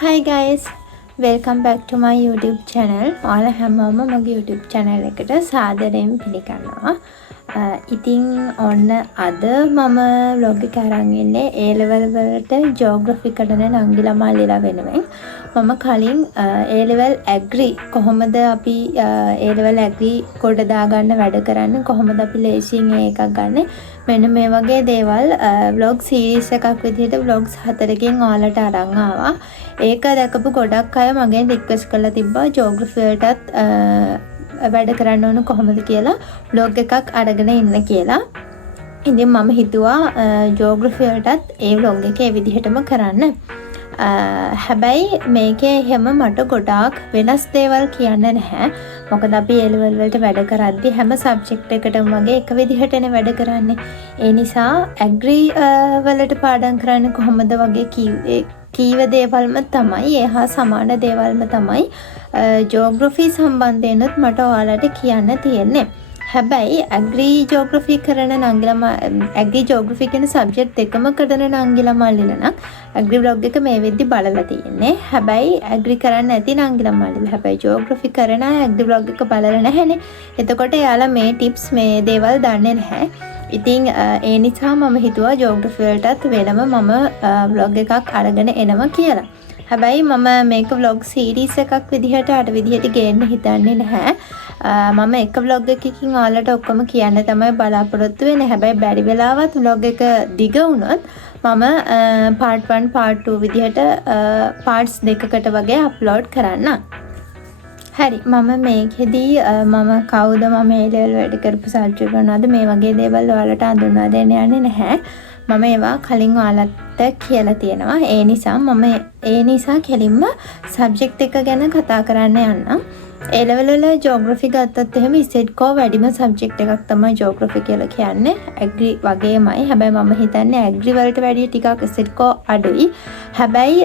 Hi guys, welcome back to my YouTube channel. ඔයාලා හැමෝම මගේ YouTube channel එකට සාදරයෙන් පිළිගන්නවා. ඉතින් ඔන්න අද මම vlog එක අරන් ඉන්නේ A level වලට geography කරන නංගිලා මාලිලා වෙනුවෙන්. මම කලින් A level agri කොහොමද අපි A level agri කොට දාගන්න වැඩ කරන්නේ කොහොමද අපි ලේසියෙන් එකක් ගන්න මෙන්න මේ වගේ දේවල් vlog series එකක් විදිහට vlogs 4කින් ඔයාලට අරන් ආවා. ඒක දැකපු ගොඩක් අය මගෙන් රික්වෙස්ට් කරලා තිබ්බා ජියෝග්‍රැෆි වලටත් වැඩ කරන්න ඕන කොහොමද කියලා vlog එකක් අරගෙන ඉන්න කියලා. ඉතින් මම හිතුවා ජියෝග්‍රැෆි වලටත් ඒ vlog එක ඒ විදිහටම කරන්න. හැබැයි මේකේ හැම මට ගොඩාක් වෙනස් දේවල් කියන්න නැහැ. මොකද අපි A level වලට වැඩ කරද්දි හැම සබ්ජෙක්ට් එකටම වගේ එක විදිහටනේ වැඩ කරන්නේ. ඒ නිසා ඇග්‍රි වලට පාඩම් කරන්න කොහොමද වගේ කීව දේවල්ම තමයි ඒ හා සමාන දේවල්ම තමයි ජියෝග්‍රැෆි සම්බන්ධයෙන්ත් මට ඔයාලට කියන්න තියෙන්නේ. හැබැයි ඇග්‍රි ජියෝග්‍රැෆි කරන නංගිලා ඇග්‍රි ජියෝග්‍රැෆි කියන සබ්ජෙක්ට් දෙකම කරන නංගිලා මල්ලිලා නම් ඇග්‍රි vlog එක මේ වෙද්දි බලලා තියෙන්නේ. හැබැයි ඇග්‍රි කරන්න නැති නංගිලා මල්ලිලා හැබැයි ජියෝග්‍රැෆි කරන අය ඇග්‍රි vlog එක බලලා නැහැනේ. එතකොට එයාලා මේ ටිප්ස් මේ දේවල් දන්නේ නැහැ. ඉතින් ඒ නිසා මම හිතුවා ජියෝග්‍රැෆි වලටත් වෙනම මම vlog එකක් අරගෙන එනවා කියලා. හැබැයි මම මේක vlog series එකක් විදිහට අර විදිහට ගේන්න හිතන්නේ නැහැ. මම එක vlog එකකින් ඔයාලට ඔක්කොම කියන්න තමයි බලාපොරොත්තු වෙන්නේ. හැබැයි බැරි වෙලාවත් vlog එක දිග වුණොත් මම part 1 part 2 විදිහට parts දෙකකට වගේ upload කරන්න. හරි මම මේකෙදී මම කවුද මම A level වැඩ කරපු සබ්ජෙක්ට් කරනවද මේ වගේ දේවල් ඔයාලට හඳුන්වා දෙන්න යන්නේ නැහැ. මම ඒවා කලින් ඔයාලට කියලා තියෙනවා. ඒ නිසා කෙලින්ම සබ්ජෙක්ට් එක ගැන කතා කරන්න යන්නම්. A level වල geography ගත්තත් එහෙම ඉසෙඩ්කෝ වැඩිම සබ්ජෙක්ට් එකක් තමයි geography කියලා කියන්නේ. ඇග්‍රි වගේමයි. හැබැයි මම හිතන්නේ ඇග්‍රි වලට වැඩිය ටිකක් ඉසෙඩ්කෝ අඩුයි. හැබැයි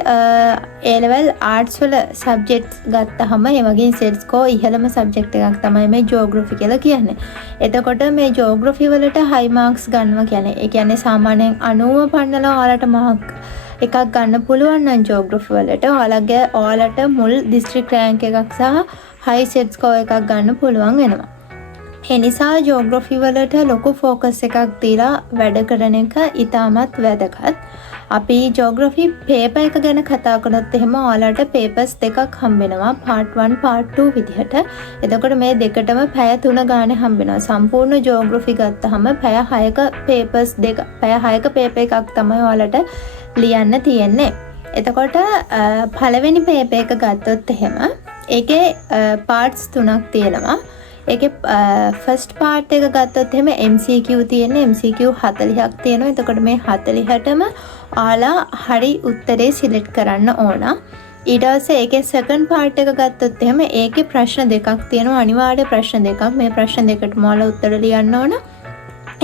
A level arts වල සබ්ජෙක්ට්ස් ගත්තහම ඒ වගේ ඉසෙඩ්කෝ ඉහළම සබ්ජෙක්ට් එකක් තමයි මේ geography කියලා කියන්නේ. එතකොට මේ geography වලට high marks ගන්නවා කියන්නේ ඒ කියන්නේ සාමාන්‍යයෙන් 90 පන්නලා ඔයාලට මාර්ක් එකක් ගන්න පුළුවන් නම් geography වලට ඔයාලට මුල් district rank එකක් සහ high set score එකක් ගන්න පුළුවන් වෙනවා. ඒ නිසා geography වලට ලොකු focus එකක් දීලා වැඩ කරන එක ඉතාමත් වැදගත්. අපි geography paper එක ගැන කතා කරනොත් එහෙම ඔයාලට papers දෙකක් හම්බ වෙනවා part 1 part 2 විදිහට. එතකොට මේ දෙකටම පැය 3 ගානේ හම්බ වෙනවා. සම්පූර්ණ geography ගත්තාම පැය 6ක papers දෙක පැය 6ක paper එකක් තමයි ඔයාලට ලියන්න තියෙන්නේ. එතකොට පළවෙනි paper එක ගත්තොත් එහෙම ඒකේ parts 3ක් තියෙනවා. ඒකේ first part එක ගත්තොත් එහෙම MCQ තියෙන්නේ MCQ 40ක් තියෙනවා. එතකොට මේ 40ටම ඔයාලා හරි උත්තරේ සිලෙක්ට් කරන්න ඕන. ඊට පස්සේ ඒකේ second part එක ගත්තොත් එහෙම ඒකේ ප්‍රශ්න දෙකක් තියෙනවා. අනිවාර්ය ප්‍රශ්න දෙකක්. මේ ප්‍රශ්න දෙකටම ඔයාලා උත්තර ලියන්න ඕන.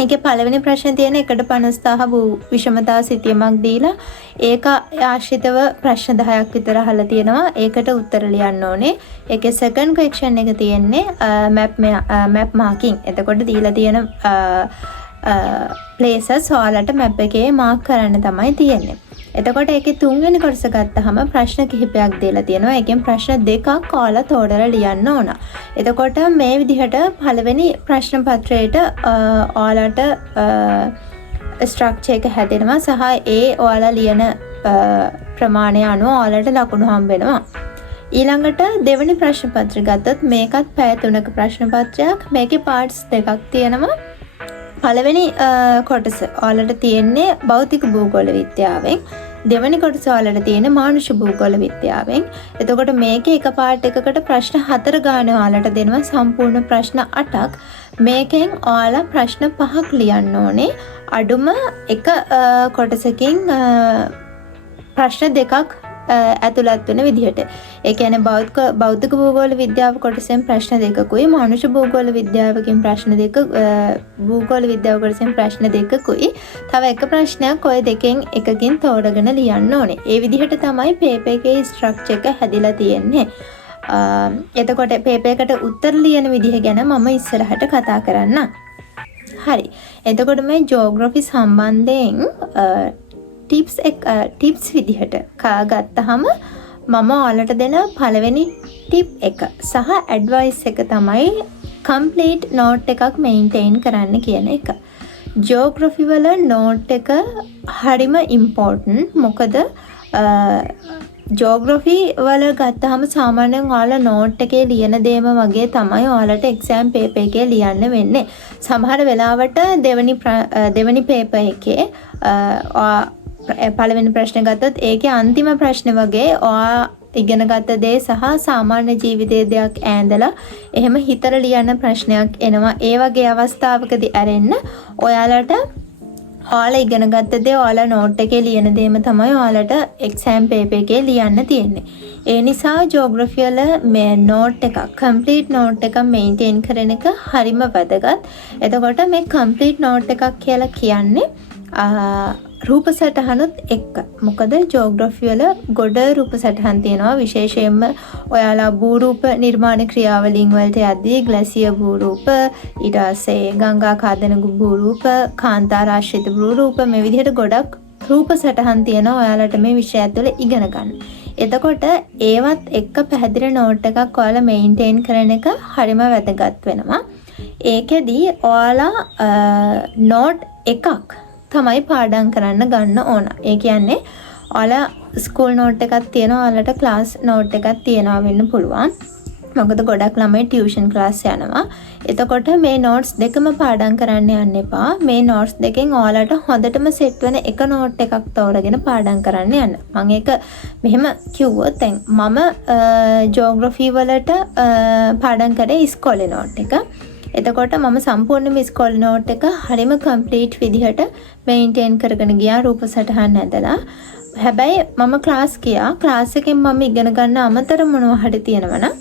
ඒකේ පළවෙනි ප්‍රශ්නේ තියෙන 1.50 විෂමතා සිතියමක් දීලා ඒක ආශ්‍රිතව ප්‍රශ්න 10ක් විතර අහලා තියෙනවා. ඒකට උත්තර ලියන්න ඕනේ. ඒකේ second question එක තියෙන්නේ map marking. එතකොට දීලා තියෙන places ඔයාලට map එකේ mark කරන්න තමයි තියෙන්නේ. එතකොට ඒකේ තුන්වෙනි කොටස ගත්තාම ප්‍රශ්න කිහිපයක් දීලා තියෙනවා. ඒකෙන් ප්‍රශ්න දෙකක් ඔයාලා තෝරලා ලියන්න ඕන. එතකොට මේ විදිහට පළවෙනි ප්‍රශ්න පත්‍රයට ඔයාලට ස්ට්‍රක්චර් එක හැදෙනවා සහ ඒ ඔයාලා ලියන ප්‍රමාණය අනුව ඔයාලට ලකුණු හම්බ වෙනවා. ඊළඟට දෙවෙනි ප්‍රශ්න පත්‍රය ගත්තොත් මේකත් පැය 3ක ප්‍රශ්න පත්‍රයක්. මේකේ parts දෙකක් තියෙනවා. පළවෙනි කොටස ඔයාලට තියෙන්නේ භෞතික භූගෝල විද්‍යාවෙන්. දෙවෙනි කොටස ඔයාලට තියෙන්නේ මානුෂ භූගෝල විද්‍යාවෙන්. එතකොට මේකේ එක පාර්ට් එකකට ප්‍රශ්න 4 ගානේ ඔයාලට දෙනවා සම්පූර්ණ ප්‍රශ්න 8ක්. මේකෙන් ඔයාලා ප්‍රශ්න 5ක් ලියන්න ඕනේ. අඩුම එක කොටසකින් ප්‍රශ්න දෙකක් ඇතුළත් වෙන විදිහට. ඒ කියන්නේ භෞතික භූගෝල විද්‍යාව කොටසෙන් ප්‍රශ්න දෙකකුයි මානුෂ භූගෝල විද්‍යාවකින් ප්‍රශ්න දෙක භූගෝල විද්‍යාව කොටසෙන් ප්‍රශ්න දෙකකුයි. තව එක ප්‍රශ්නයක් ඔය දෙකෙන් එකකින් තෝරගෙන ලියන්න ඕනේ. ඒ විදිහට තමයි paper එකේ structure එක හැදිලා තියෙන්නේ. එතකොට paper එකට උත්තර ලියන විදිහ ගැන මම ඉස්සරහට කතා කරන්නම්. හරි. එතකොට මේ geography සම්බන්ධයෙන් ටිප්ස් විදිහට ගත්තහම මම ඔයාලට දෙන පළවෙනි ටිප් එක සහ ඇඩ්වයිස් එක තමයි කම්ප්ලීට් නෝට් එකක් මෙයින්ටේන් කරන්න කියන එක. ජියෝග්‍රෆි වල නෝට් එක හරිම ඉම්පෝර්ටන්ට්. මොකද ජියෝග්‍රෆි වල ගත්තාම සාමාන්‍යයෙන් ඔයාලා නෝට් එකේ ලියන දේම වගේ තමයි ඔයාලට එක්සෑම් පේපර් එකේ ලියන්න වෙන්නේ. සමහර වෙලාවට දෙවෙනි පේපර් එකේ පළවෙනි ප්‍රශ්න ගත්තොත් ඒකේ අන්තිම ප්‍රශ්න වගේ ඔයා ඉගෙන ගත්ත දේ සහ සාමාන්‍ය ජීවිතයේ දෙයක් ඈඳලා එහෙම හිතලා ලියන ප්‍රශ්නයක් එනවා. ඒ වගේ අවස්ථාවකදී අරෙන්න ඔයාලට ඔයාලා ඉගෙන ගත්ත දේ ඔයාලා නෝට් එකේ ලියන දේම තමයි ඔයාලට එක්සෑම් පේපර් එකේ ලියන්න තියෙන්නේ. ඒ නිසා ජියෝග්‍රෆි වල මේ නෝට් එකක් කම්ප්ලීට් නෝට් එකක් මෙයින්ටේන් කරන එක හරිම වැදගත්. එතකොට මේ කම්ප්ලීට් නෝට් එකක් කියලා කියන්නේ රූප සටහනුත් එක්ක. මොකද ජියෝග්‍රෆි වල ගොඩ රූප සටහන් තියෙනවා. විශේෂයෙන්ම ඔයාලා භූරූප නිර්මාණ ක්‍රියාවලින් වලට යද්දී ග්ලැසියර් භූරූප, ඊට පස්සේ ගංගා කාදන භූරූප, කාන්තාර ආශ්‍රිත භූරූප, මේ විදිහට ගොඩක් රූප සටහන් තියෙනවා ඔයාලට මේ විෂය ඇතුළේ ඉගෙන ගන්න. එතකොට ඒවත් එක්ක පැහැදිලි නෝට් එකක් ඔයාලා මෙයින්ටේන් කරන එක හරිම වැදගත් වෙනවා. ඒකෙදී ඔයාලා නෝට් එකක් තමයි පාඩම් කරන්න ගන්න ඕන. ඒ කියන්නේ ඔයාලා ස්කූල් නෝට් එකක් තියෙනවා, ඔයාලට ක්ලාස් නෝට් එකක් තියෙනවා වෙන්න පුළුවන්. මොකද ගොඩක් ළමයි ටියුෂන් ක්ලාස් යනවා. එතකොට මේ නෝට්ස් දෙකම පාඩම් කරන්න යන්න එපා. මේ නෝට්ස් දෙකෙන් ඔයාලට හොඳටම සෙට් වෙන එක නෝට් එකක් තෝරගෙන පාඩම් කරන්න යන්න. මම ඒක මෙහෙම කිව්වොත් දැන් මම ජියෝග්‍රෆි වලට පාඩම් කරේ ඉස්කෝලේ නෝට් එක. එතකොට මම සම්පූර්ණයෙන්ම ඉස්කෝලේ නෝට් එක හරිම කම්ප්ලීට් විදිහට මෙයින්ටේන් කරගෙන ගියා රූප සටහන් ඇඳලා. හැබැයි මම ක්ලාස් ගියා. ක්ලාස් එකෙන් මම ඉගෙන ගන්න අමතර මොනවා හරි තියෙනවනම්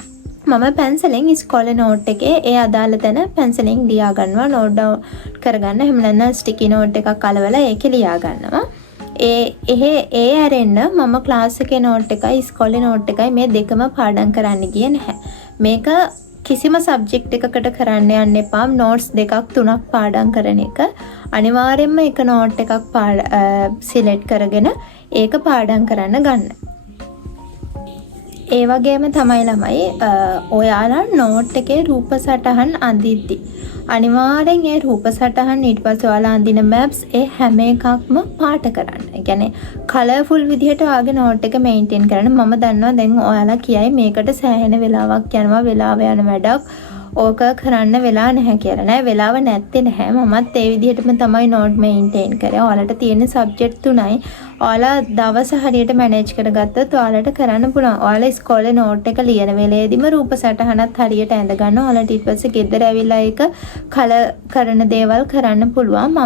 මම පැන්සලෙන් ඉස්කෝලේ නෝට් එකේ ඒ අදාළ තැන පැන්සලෙන් ලියා ගන්නවා, නෝට් ඩවුන් කරගන්න. එහෙම නැත්නම් ස්ටිකි නෝට් එකක් අලවලා ඒකේ ලියා ගන්නවා. ඒ ඇරෙන්න මම ක්ලාස් එකේ නෝට් එකයි ඉස්කෝලේ නෝට් එකයි මේ දෙකම පාඩම් කරන්න ගියේ නැහැ. මේක කිසිම සබ්ජෙක්ට් එකකට කරන්න යන්න එපා. නෝට්ස් දෙකක් තුනක් පාඩම් කරන එක. අනිවාර්යයෙන්ම එක නෝට් එකක් සිලෙක්ට් කරගෙන ඒක පාඩම් කරන්න ගන්න. ඒ වගේම තමයි ළමයි ඔයාලා නෝට් එකේ රූප සටහන් අඳිද්දි අනිවාර්යෙන් ඒ රූප සටහන් ඊට පස්සේ ඔයාලා අඳින මැප්ස් ඒ හැම එකක්ම පාට කරන්න. ඒ කියන්නේ කලර්ෆුල් විදිහට ඔයාගේ නෝට් එක මෙයින්ටේන් කරන්න. මම දන්නවා දැන් ඔයාලා කියයි මේකට සෑහෙන වෙලාවක් යනවා, වෙලාව යන වැඩක්. ඕක කරන්න වෙලා නැහැ කියලා. නෑ, වෙලාව නැත්තේ නැහැ. මමත් ඒ විදිහටම තමයි නෝට් මෙයින්ටේන් කරේ. ඔයාලට තියෙන සබ්ජෙක්ට් තුනයි. ඔයාලා දවස හරියට මැනේජ් කරගත්තොත් ඔයාලට කරන්න පුළුවන්. ඔයාලා ඉස්කෝලේ නෝට් එක ලියන වෙලේදීම රූප සටහනත් හරියට ඇඳ ගන්න. ඔයාලට ඊට පස්සේ ගෙදර ඇවිල්ලා ඒක කලර් කරන දේවල් කරන්න පුළුවන්.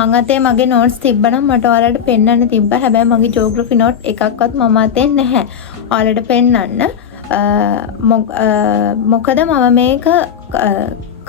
මං අතේ මගේ නෝට්ස් තිබ්බනම් මට ඔයාලට පෙන්වන්න තිබ්බා. හැබැයි මගේ ජියෝග්‍රෆි නෝට් එකක්වත් මම අතේ නැහැ ඔයාලට පෙන්වන්න. මොකද මම මේක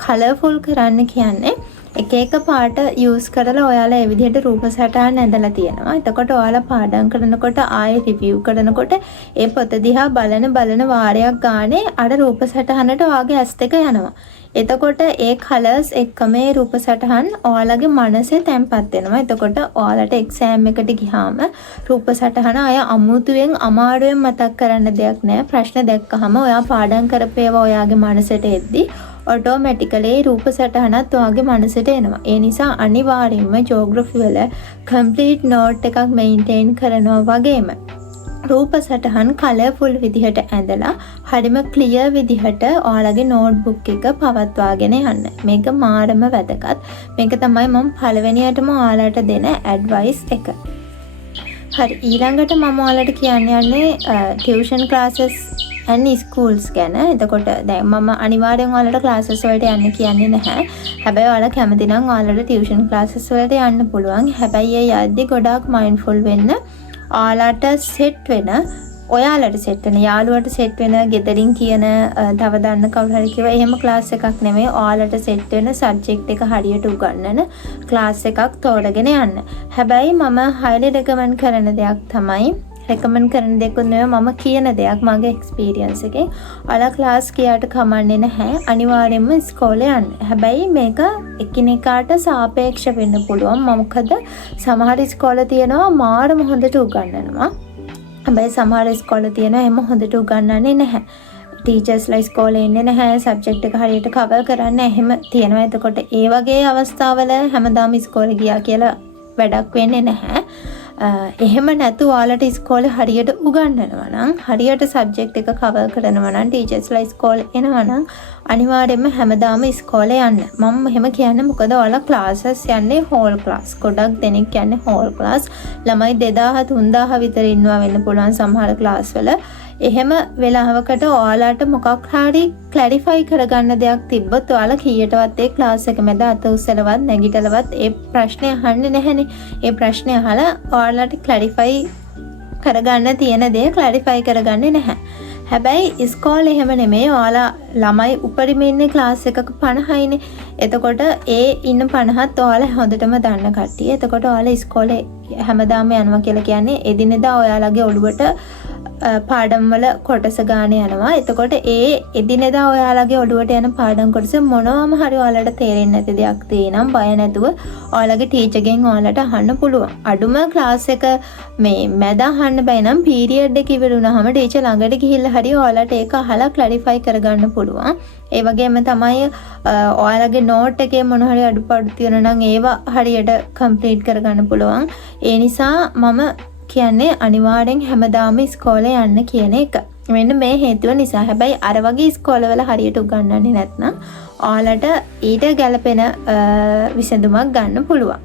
කලර්ෆුල් කරන්න කියන්නේ එක එක පාට යූස් කරලා ඔයාලා ඒ විදිහට රූප සටහන් ඇඳලා තියෙනවා. එතකොට ඔයාලා පාඩම් කරනකොට ආයෙ රිවිව් කරනකොට ඒ පොත දිහා බලන වාරයක් ගානේ අර රූප සටහනට ඔයාගේ ඇස් දෙක යනවා. එතකොට ඒ කලර්ස් එක්කම ඒ රූප සටහන් ඔයාලගේ මනසේ තැම්පත් වෙනවා. එතකොට ඔයාලට එක්සෑම් එකට ගියාම රූප සටහන අය අමුතුවෙන් අමාරුවෙන් මතක් කරන්න දෙයක් නෑ. ප්‍රශ්න දැක්කහම ඔයා පාඩම් කරපේවා ඔයාගේ මනසට එද්දි ඔටෝමැටිකලි රූප සටහනත් ඔයාගේ මනසට එනවා. ඒ නිසා අනිවාර්යයෙන්ම ජියෝග්‍රෆි වල කම්ප්ලීට් නෝට් එකක් මෙයින්ටේන් කරනවා වගේම රූප සටහන් කලර්ෆුල් විදිහට ඇඳලා හරිම ක්ලියර් විදිහට ඔයාලගේ නෝට්බුක් එක පවත්වාගෙන යන්න. මේක මාරම වැදගත්. මේක තමයි මම පළවෙනියටම ඔයාලට දෙන ඇඩ්වයිස් එක. හරි, ඊළඟට මම ඔයාලට කියන්න යන්නේ ටියුෂන් ක්ලාසස් and schools ගැන. එතකොට දැන් මම අනිවාර්යෙන් ඔයාලට ක්ලාසස් වලට යන්න කියන්නේ නැහැ. හැබැයි ඔයාලා කැමති නම් ඔයාලට ටියුෂන් ක්ලාසස් වලට යන්න පුළුවන්. හැබැයි ඒ යද්දි ගොඩාක් මයින්ඩ්ෆුල් වෙන්න. ඔයාලට සෙට් වෙන, ඔයාලට සෙට් වෙන, යාළුවට සෙට් වෙන, ගෙදරින් කියන තව දන්න කවුරු හරි කිව්වා එහෙම ක්ලාස් එකක් නෙමෙයි. ඔයාලට සෙට් වෙන සබ්ජෙක්ට් එක හරියට උගන්වන ක්ලාස් එකක් තෝරගෙන යන්න. හැබැයි මම highly recommend කරන දෙයක් තමයි, recommend කරන දෙයක් නෙවෙයි, මම කියන දෙයක් මගේ experience එකෙන්. ඔයාලා ක්ලාස් ගියාට කමන්නේ නැහැ. අනිවාර්යයෙන්ම ඉස්කෝලේ යන්න. හැබැයි මේක එකිනෙකාට සාපේක්ෂ වෙන්න පුළුවන්. මොකද සමහර ඉස්කෝල තියෙනවා මාරම හොඳට උගන්වනවා. හැබැයි සමහර ඉස්කෝල තියෙනවා එහෙම හොඳට උගන්වන්නේ නැහැ. ටීචර්ස්ලා ඉස්කෝලේ ඉන්නේ නැහැ, සබ්ජෙක්ට් එක හරියට කවර් කරන්න එහෙම තියෙනවා. එතකොට ඒ වගේ අවස්ථාවල හැමදාම ඉස්කෝලේ ගියා කියලා වැඩක් වෙන්නේ නැහැ. එහෙම නැතු ඔයාලට ඉස්කෝලේ හරියට උගන්වනවා නම්, හරියට සබ්ජෙක්ට් එක කවර් කරනවා නම්, ටීචර්ස්ලා ඉස්කෝලේ එනවා නම් අනිවාර්යයෙන්ම හැමදාම ඉස්කෝලේ යන්න. මම එහෙම කියන්නේ මොකද ඔයාලා ක්ලාසස් යන්නේ හෝල් ක්ලාස්. ගොඩක් දෙනෙක් යන්නේ හෝල් ක්ලාස්. ළමයි 2000 3000 විතර ඉන්නවා වෙන්න පුළුවන් සමහර ක්ලාස් වල. එහෙම වෙලාවකට ඔයාලට මොකක් හරි ක්ලැරිෆයි කරගන්න දෙයක් තිබ්බොත් ඔයාලා කීයටවත් ඒ ක්ලාස් එක මැද අත උස්සලවත් නැගිටලවත් ඒ ප්‍රශ්නේ අහන්නේ නැහනේ. ඒ ප්‍රශ්නේ අහලා ඔයාලට ක්ලැරිෆයි කරගන්න තියෙන දේ ක්ලැරිෆයි කරගන්නේ නැහැ. හැබැයි ඉස්කෝලේ එහෙම නෙමෙයි. ඔයාලා ළමයි උපරිම ඉන්නේ ක්ලාස් එකක 50යිනේ. එතකොට ඒ ඉන්න 50ත් ඔයාලා හොඳටම දන්න කට්ටිය. එතකොට ඔයාලා ඉස්කෝලේ හැමදාම යනවා කියලා කියන්නේ එදිනෙදා ඔයාලගේ ඔළුවට පාඩම් වල කොටස ගන්න යනවා. එතකොට ඒ එදිනෙදා ඔයාලගේ ඔළුවට යන පාඩම් කොටස මොනවාම හරි ඔයාලට තේරෙන්නේ නැති දෙයක් තියෙනම් බය නැතුව ඔයාලගේ ටීචර්ගෙන් ඔයාලට අහන්න පුළුවන්. අඩුම ක්ලාස් එක මේ මැද අහන්න බෑ නම් පීරියඩ් එක ඉවරුනහම ටීචර් ළඟට ගිහිල්ලා හරි ඔයාලට ඒක අහලා ක්ලැරිෆයි කරගන්න පුළුවන්. ඒ වගේම තමයි ඔයාලගේ නෝට් එකේ මොන හරි අඩුපාඩු තියෙනවා නම් ඒවා හරියට කම්ප්ලීට් කරගන්න පුළුවන්. ඒ නිසා මම කියන්නේ අනිවාර්යෙන් හැමදාම ඉස්කෝලේ යන්න කියන එක. මෙන්න මේ හේතුව නිසා. හැබැයි අර වගේ ඉස්කෝලවල හරියට උගන්වන්නේ නැත්නම් ඔයාලට ඊට ගැලපෙන විසඳුමක් ගන්න පුළුවන්.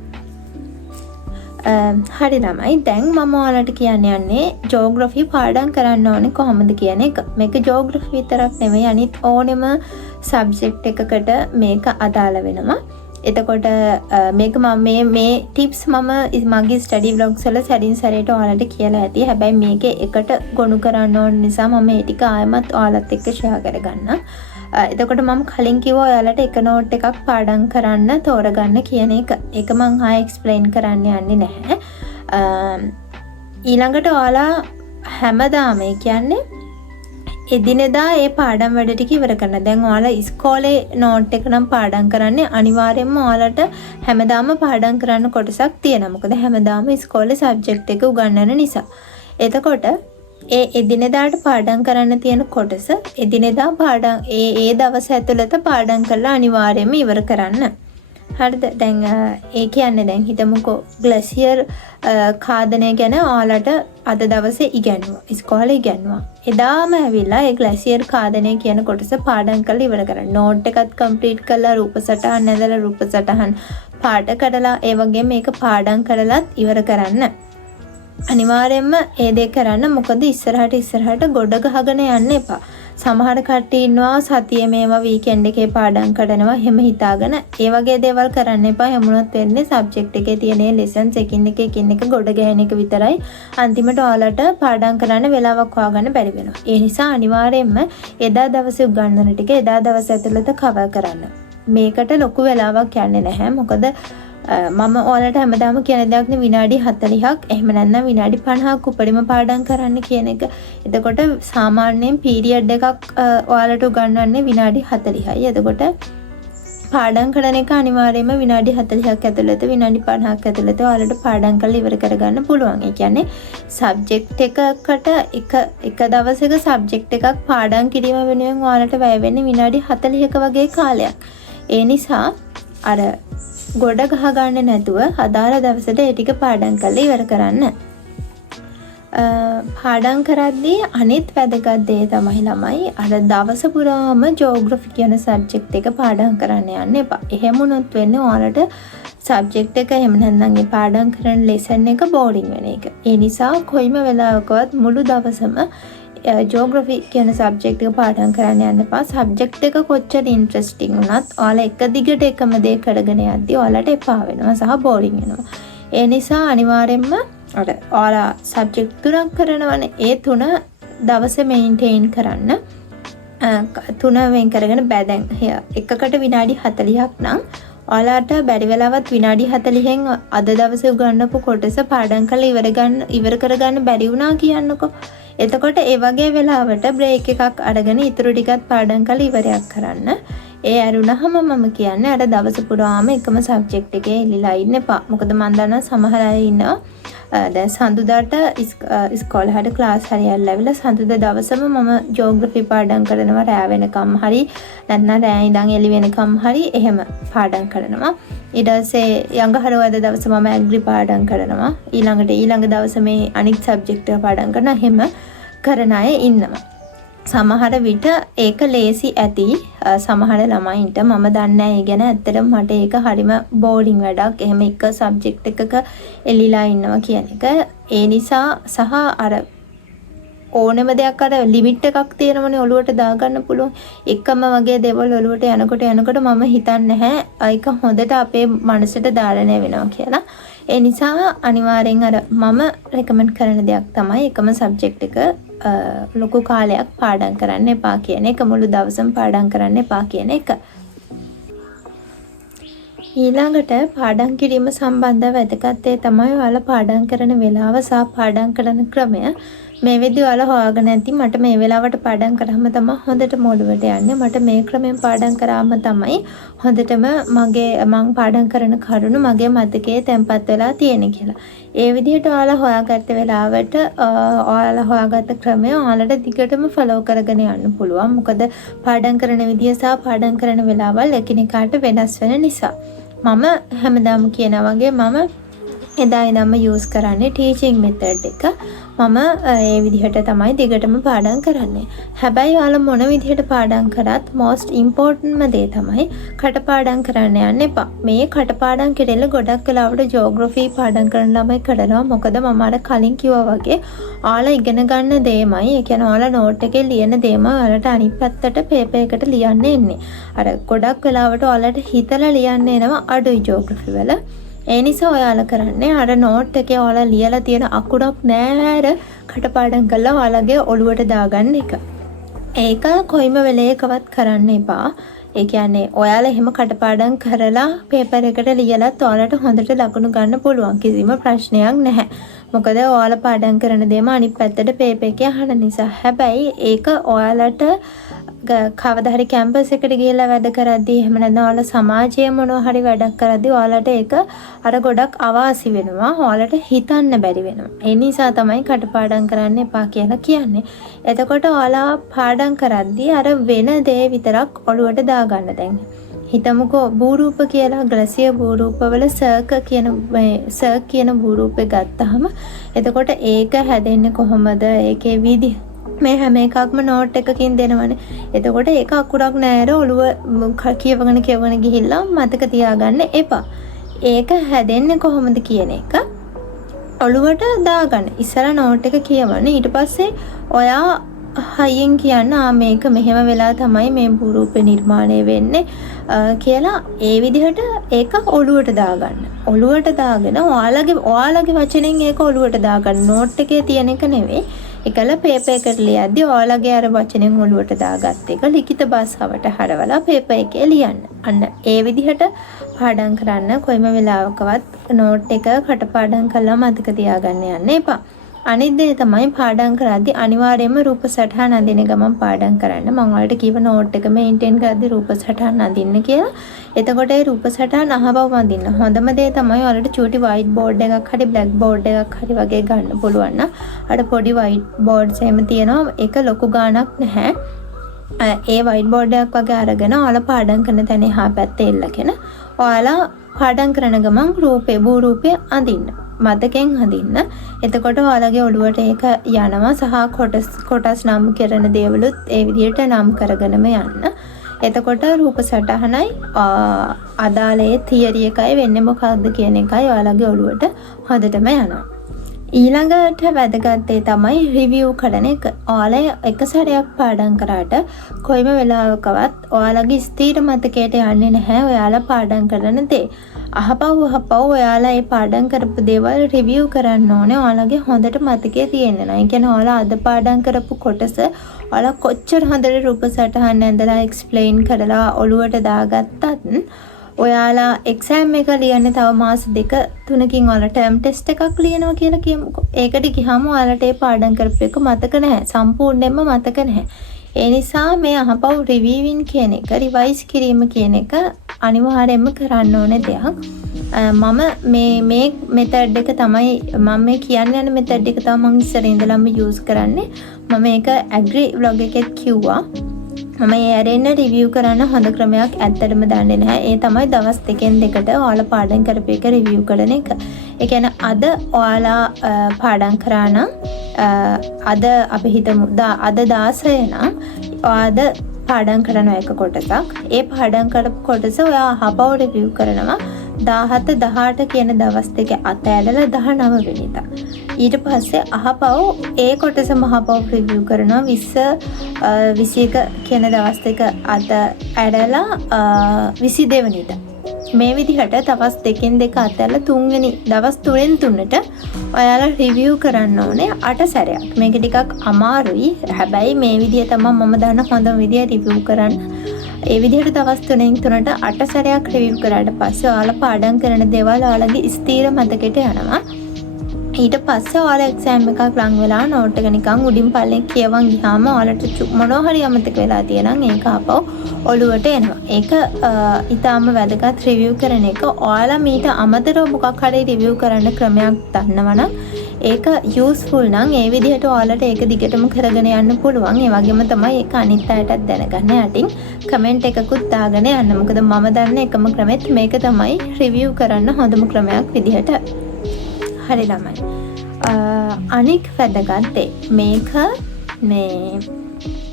හරි ළමයි, දැන් මම ඔයාලට කියන්න යන්නේ ජෝග්‍රෆි පාඩම් කරන්න ඕනේ කොහොමද කියන එක. මේක ජෝග්‍රෆි විතරක් නෙවෙයි අනිත් ඕනෙම සබ්ජෙක්ට් එකකට මේක අදාළ වෙනවා. එතකොට මේක මම මේ ටිප්ස් මම මගේ ස්ටඩි ව්ලොග්ස් වල සැරින් සැරේට ඔයාලට කියලා ඇති. හැබැයි මේකේ එකට ගොනු කරන්න ඕන නිසා මම මේ ටික ආයෙමත් ඔයාලත් එක්ක ෂෙයා කරගන්නම්. එතකොට මම කලින් කිව්වා ඔයාලට එක නෝට් එකක් පාඩම් කරන්න තෝරගන්න කියන එක. ඒක මම ආයෙ එක්ස්ප්ලেইন කරන්න යන්නේ නැහැ. ඊළඟට ඔයාලා හැමදාම කියන්නේ එදිනෙදා ඒ පාඩම් වැඩ ටික ඉවර කරන. දැන් ඔයාලා ඉස්කෝලේ නෝට් එක නම් පාඩම් කරන්නේ අනිවාර්යයෙන්ම ඔයාලට හැමදාම පාඩම් කරන්න කොටසක් තියෙනවා. මොකද හැමදාම ඉස්කෝලේ සබ්ජෙක්ට් එක උගන්වන නිසා. එතකොට ඒ එදිනෙදාට පාඩම් කරන්න තියෙන කොටස එදිනෙදා පාඩම් ඒ දවස් ඇතුළත පාඩම් කරලා අනිවාර්යයෙන්ම ඉවර කරන්න. හරිද? දැන් ඒ කියන්නේ දැන් හිතමුකෝ ග්ලැසියර් ඛාදනය ගැන ඔයාලට අද දවසේ ඉගෙනුවා. ඉස්කෝලේ ඉගෙනුවා. එදාම ඇවිල්ලා ඒ ග්ලැසියර් ඛාදනය කියන කොටස පාඩම් කරලා ඉවර කරන්න. නෝට් එකත් කම්ප්ලීට් කරලා රූප සටහන් ඇඳලා රූප සටහන් පාඩ කඩලා ඒ වගේ මේක පාඩම් කරලත් ඉවර කරන්න. අනිවාර්යයෙන්ම ඒ දේ කරන්න. මොකද ඉස්සරහට ගොඩ ගහගෙන යන්න එපා. සමහර කට්ටිය ඉන්නවා සතියේ මේවා වීකෙන්ඩ් එකේ පාඩම් කරනවා එහෙම හිතාගෙන ඒ වගේ දේවල් කරන්න එපා. හැමුණොත් වෙන්නේ සබ්ජෙක්ට් එකේ තියෙන ලෙසන්ස් එකින් එක ගොඩ ගැහෙන එක විතරයි. අන්තිමට ඔයාලට පාඩම් කරන්න වෙලාවක් හොයාගන්න බැරි වෙනවා. ඒ නිසා අනිවාර්යයෙන්ම එදා දවසේ උගන්වන ටික එදා දවස් ඇතුළත කවර් කරන්න. මේකට ලොකු වෙලාවක් යන්නේ නැහැ. මොකද මම ඔයාලට හැමදාම කියන දෙයක් නේ විනාඩි 40ක් එහෙම නැත්නම් විනාඩි 50ක් උපරිම පාඩම් කරන්න කියන එක. එතකොට සාමාන්‍යයෙන් පීරියඩ් එකක් ඔයාලට උගන්වන්නේ විනාඩි 40යි. එතකොට පාඩම් කරන එක අනිවාර්යයෙන්ම විනාඩි 40ක් ඇතුළත විනාඩි 50ක් ඇතුළත ඔයාලට පාඩම් කරලා ඉවර කරගන්න පුළුවන්. ඒ කියන්නේ සබ්ජෙක්ට් එකකට එක දවසක සබ්ජෙක්ට් එකක් පාඩම් කිරීම වෙනුවෙන් ඔයාලට වැය වෙන්නේ විනාඩි 40ක වගේ කාලයක්. ඒ නිසා අර ගොඩ ගහගන්න නැතුව අදාළ දවසට ඒ ටික පාඩම් කරලා ඉවර කරන්න. පාඩම් කරද්දී අනිත් වැදගත් දේ තමයි ළමයි අර දවස පුරාම ජෝග්‍රෆි කියන සබ්ජෙක්ට් එක පාඩම් කරන්න යන්න එපා. එහෙම වුණොත් වෙන්නේ ඔයාලට සබ්ජෙක්ට් එක එහෙම නැත්නම් ඒ පාඩම් කරන ලෙසන් එක බෝරින් වෙන එක. ඒ නිසා කොයිම වෙලාවකවත් මුළු දවසම ජෝග්‍රෆි කියන සබ්ජෙක්ට් එක පාඩම් කරන්න යන්න එපා. සබ්ජෙක්ට් එක කොච්චර ඉන්ට්‍රස්ටිං වුණත් ඔයාලා එක දිගට එකම දේ කරගෙන යද්දී ඔයාලට එපා වෙනවා සහ බෝරින් වෙනවා. ඒ නිසා අනිවාර්යයෙන්ම අර ඔයාලා සබ්ජෙක්ට් 3ක් කරනවනේ. ඒ 3 දවසේ මේන්ටේන් කරන්න. 3 වෙන් කරගෙන බෑ. දැන් එකකට විනාඩි 40ක් නම් ඔයාලට බැරි වෙලාවත් විනාඩි 40න් අද දවසේ උගන්වපු කොටස පාඩම් කරලා ඉවර කරගන්න බැරි වුණා කියන්නකෝ. එතකොට ඒ වගේ වෙලාවට බ්‍රේක් එකක් අරගෙන ඉතුරු ටිකත් පාඩම් කරලා ඉවරයක් කරන්න. ඒ ඇරුණාම මම කියන්නේ අර දවස පුරාම එකම සබ්ජෙක්ට් එකේ එල්ලිලා ඉන්න එපා. මොකද මම දන්නවා සමහර අය ඉන්නවා දැන් සඳුදාට ඉස්කෝලේ හරි ක්ලාස් හරි යල්ලාවිලා සඳුදා දවසම මම ජියෝග්‍රැෆි පාඩම් කරනවා රෑ වෙනකම් හරි නැත්නම් රෑ ඉඳන් එළි වෙනකම් හරි එහෙම පාඩම් කරනවා. ඊට පස්සේ යංගහරවද දවස මම ඇග්‍රි පාඩම් කරනවා. ඊළඟ දවස මේ අනිත් සබ්ජෙක්ට් එක පාඩම් කරනවා. එහෙම කරන අය ඉන්නවා. සමහර විට ඒක ලේසි ඇති සමහර ළමයින්ට මම දන්නේ නැහැ. ඒ ගැන ඇත්තටම මට ඒක හරිම බෝරින් වැඩක්. එහෙම එක සබ්ජෙක්ට් එකක එලිලා ඉන්නවා කියන එක. ඒ නිසා සහ අර ඕනෙම දෙයක් අර ලිමිට් එකක් තියෙනවනේ ඔලුවට දාගන්න පුළුවන්. එකම වගේ දේවල් ඔලුවට යනකොට මම හිතන්නේ නැහැ ඒක හොඳට අපේ මනසට ධාරණය වෙනවා කියලා. ඒ නිසා අනිවාර්යෙන් අර මම රෙකමන්ඩ් කරන දෙයක් තමයි එකම සබ්ජෙක්ට් එක ලොකු කාලයක් පාඩම් කරන්න එපා කියන එක. මුළු දවසම පාඩම් කරන්න එපා කියන එක. ඊළඟට පාඩම් කිරීම සම්බන්ධව වැදගත් දේ තමයි ඔයාලා පාඩම් කරන වෙලාව සහ පාඩම් කරන ක්‍රමය. මේ විදිහ ඔයාලා හොයාගෙන ඇති මට මේ වෙලාවට පාඩම් කරාම තමයි හොඳට මොළුවට යන්නේ. මට මේ ක්‍රමෙන් පාඩම් කරාම තමයි හොඳටම මම පාඩම් කරන කරුණු මගේ මතකයේ තැම්පත් වෙලා තියෙන්නේ කියලා. ඒ විදිහට ඔයාලා හොයාගත්ත වෙලාවට ඔයාලා හොයාගත්ත ක්‍රමය ඔයාලට දිගටම ෆලෝ කරගෙන යන්න පුළුවන්. මොකද පාඩම් කරන විදිය සහ පාඩම් කරන වෙලාවල් එකිනෙකාට වෙනස් වෙන නිසා. මම හැමදාම කියනා වගේ මම එදා ඉඳන්ම යූස් කරන්නේ ටීචිං මෙතඩ් එක. මම ඒ විදිහට තමයි දිගටම පාඩම් කරන්නේ. හැබැයි ඔයාලා මොන විදිහට පාඩම් කරත් most important දේ තමයි කටපාඩම් කරන්න යන්න එපා. මේ කටපාඩම් කෙරෙල්ල ගොඩක් වෙලාවට ජියෝග්‍රැෆි පාඩම් කරන ළමයි කරනවා. මොකද මම අර කලින් කිව්වා වගේ ඔයාලා ඉගෙන ගන්න දේමයි, ඒ කියන්නේ ඔයාලා නෝට් එකේ ලියන දේමයි ඔයාලට අනිත් පැත්තට පේපර් එකට ලියන්න එන්නේ. අර ගොඩක් වෙලාවට ඔයාලට හිතලා ලියන්න එනවා අඩුයි ජියෝග්‍රැෆි වල. ඒ නිසා ඔයාලා කරන්නේ අර නෝට් එකේ ඔයාලා ලියලා තියෙන අකුරක් නෑර කටපාඩම් කරලා ඔයාලගේ ඔළුවට දාගන්න එක. ඒක කොයිම වෙලේකවත් කරන්න එපා. ඒ කියන්නේ ඔයාලා එහෙම කටපාඩම් කරලා පේපර් එකට ලියලත් ඔයාලට හොඳට ලකුණු ගන්න පුළුවන්. කිසිම ප්‍රශ්නයක් නැහැ. මොකද ඔයාලා පාඩම් කරන දේම අනිත් පැත්තට පේපර් එකේ අහන නිසා. හැබැයි ඒක ඔයාලට කවදා හරි කැම්පස් එකට ගිහලා වැඩ කරද්දී එහෙම නැත්නම් ඔයාලා සමාජයේ මොනවා හරි වැඩක් කරද්දී ඔයාලට ඒක අර ගොඩක් අවාසි වෙනවා. ඔයාලට හිතන්න බැරි වෙනවා. ඒ නිසා තමයි කටපාඩම් කරන්න එපා කියලා කියන්නේ. එතකොට ඔයාලා පාඩම් කරද්දී අර වෙන දේ විතරක් ඔළුවට දාගන්න. දැන් හිතමුකෝ භූරූප කියලා ග්‍රැසිය භූරූපවල සර්ක් කියන භූරූපේ ගත්තාම එතකොට ඒක හැදෙන්නේ කොහොමද? ඒකේ විදි මේ හැම එකක්ම නෝට් එකකින් දෙනවනේ. එතකොට ඒක අකුරක් නෑර ඔළුව කියවගෙන ගිහිල්ලා මතක තියාගන්න එපා. ඒක හැදෙන්නේ කොහොමද කියන එක ඔළුවට දාගන්න. ඉස්සර නෝට් එක කියවන්න. ඊට පස්සේ ඔයා හයියෙන් කියන්න මේක මෙහෙම වෙලා තමයි මේ භූරූපේ නිර්මාණය වෙන්නේ කියලා ඒ විදිහට ඒක ඔළුවට දාගන්න. ඔළුවට දාගෙන ඔයාලගේ වචනෙන් ඒක ඔළුවට දාගන්න. නෝට් එකේ තියෙන එක නෙවෙයි. එකල පේපර් එකට ලියද්දී ඔයාලගේ අර වචනෙන් ඔළුවට දාගත්ත එක ලිඛිත භාෂාවට හරවලා පේපර් එකේ ලියන්න. අන්න ඒ විදිහට පාඩම් කරන්න කොයිම වෙලාවකවත් නෝට් එක කටපාඩම් කරලා මතක තියාගන්න යන්න එපා. අනිත් දේ තමයි පාඩම් කරද්දී අනිවාර්යයෙන්ම රූප සටහන් අඳින ගමන් පාඩම් කරන්න. මම ඔයාලට කිව්ව නෝට් එක මේන්ටේන් කරද්දී රූප සටහන් අඳින්න කියලා. එතකොට ඒ රූප සටහන් අහවව අඳින්න. හොඳම දේ තමයි ඔයාලට චූටි වයිට් බෝඩ් එකක් හරි බ්ලැක් බෝඩ් එකක් හරි වගේ ගන්න පුළුවන් නම් අර පොඩි වයිට් බෝඩ්ස් එහෙම තියෙනවා. ඒක ලොකු ගාණක් නැහැ. ඒ වයිට් බෝඩ් එකක් වගේ අරගෙන ඔයාලා පාඩම් කරන තැන එහා පැත්තේ එල්ලගෙන ඔයාලා පාඩම් කරන ගමන් භූරූපේ අඳින්න. මතකෙන් හඳින්න. එතකොට ඔයාලගේ ඔළුවට ඒක යනවා සහ කොටස් නම් කරන දේවලුත් ඒ විදිහට නම් කරගෙනම යන්න. එතකොට රූප සටහනයි අදාළේ තියරි එකයි වෙන්නේ මොකක්ද කියන එකයි ඔයාලගේ ඔළුවට හොඳටම යනවා. ඊළඟට වැදගත් දේ තමයි රිවිව් කරන එක. ඔයාලා එක සැරයක් පාඩම් කරාට කොයිම වෙලාවකවත් ඔයාලගේ ස්ථීර මතකයට යන්නේ නැහැ ඔයාලා පාඩම් කරන දේ. අහපව් ඔයාලා මේ පාඩම් කරපු දේවල් රිවිව් කරන්න ඕනේ. ඔයාලගේ හොඳට මතකයේ තියෙන්න නෑ. ඒ කියන්නේ ඔයාලා අද පාඩම් කරපු කොටස ඔයාලා කොච්චර හොඳට රූප සටහන් ඇඳලා එක්ස්ප්ලেইন කරලා ඔළුවට දාගත්තත් ඔයාලා එක්සෑම් එක ලියන්නේ තව මාස 2-3කින් ඔයාලා ටර්ම් ටෙස්ට් එකක් ලියනවා කියලා කියමුකෝ. ඒකට ගියාම ඔයාලට ඒ පාඩම් කරපු එක මතක නැහැ. සම්පූර්ණයෙන්ම මතක නැහැ. ඒ නිසා මේ අහපව් රිවිවින් කියන එක රිවයිස් කිරීම කියන එක අනිවාර්යයෙන්ම කරන්න ඕන දෙයක්. මම මේ මෙතඩ් එක තමයි මම මේ කියන්න යන මෙතඩ් එක තමයි මම ඉස්සර ඉඳලම යූස් කරන්නේ. මම ඒක ඇග්‍රි ව්ලොග් එකෙත් කිව්වා. මම ඒ ඇරෙන්න රිවිව් කරන්න හොඳ ක්‍රමයක් ඇත්තටම දන්නේ නැහැ. ඒ තමයි දවස් 2-2කට ඔයාලා පාඩම් කරපු එක රිවිව් කරන එක. ඒ කියන්නේ අද ඔයාලා පාඩම් කරා නම් අද අපි හිතමු අද 16 නම් අද පාඩම් කරන එක කොටසක්. ඒ පාඩම් කරපු කොටස ඔයා අහපව රිවිව් කරනවා 17 18 කියන දවස් දෙක අතෑරලා 19 වෙනිදා. ඊට පස්සේ අහපව ඒ කොටසම අහපව රිවිව් කරනවා 20 21 කියන දවස් දෙක අත ඇරලා 22 වෙනිදා. මේ විදිහට දවස් 2-2 අතෑරලා 3 වෙනි දවස් 3-3ට ඔයාලා රිවිව් කරන්න ඕනේ 8 සැරයක්. මේක ටිකක් අමාරුයි. හැබැයි මේ විදිහ තමයි මම දන්න හොඳම විදිය රිවිව් කරන්න. ඒ විදිහට දවස් 3-3ට 8 සැරයක් රිවිව් කරාට පස්සේ ඔයාලා පාඩම් කරන දේවල් ඔයාලගේ ස්ථීර මතකෙට යනවා. ඊට පස්සේ ඔයාලා එක්සෑම් එකක් ලඟ වෙලා නෝට් එක නිකන් උඩින් පල්ලෙන් කියවන් ගියාම ඔයාලට මොනවා හරි අමතක වෙලා තියෙනම් ඒක ආපහු ඔළුවට එනවා. ඒක ඊටාම වැදගත් රිවිව් කරන එක. ඔයාලා මීට අමතරව මොකක් හරි රිවිව් කරන්න ක්‍රමයක් දන්නවනම් ඒක යූස්ෆුල් නම් ඒ විදිහට ඔයාලට ඒක දිගටම කරගෙන යන්න පුළුවන්. ඒ වගේම තමයි ඒක අනිත් අයටත් දැනගන්න යටින් කමෙන්ට් එකකුත් දාගෙන යන්න. මොකද මම දන්න එකම ක්‍රමෙත් මේක තමයි රිවිව් කරන්න හොඳම ක්‍රමයක් විදිහට. හරි ළමයි. අනික් වැදගත් මේක මේ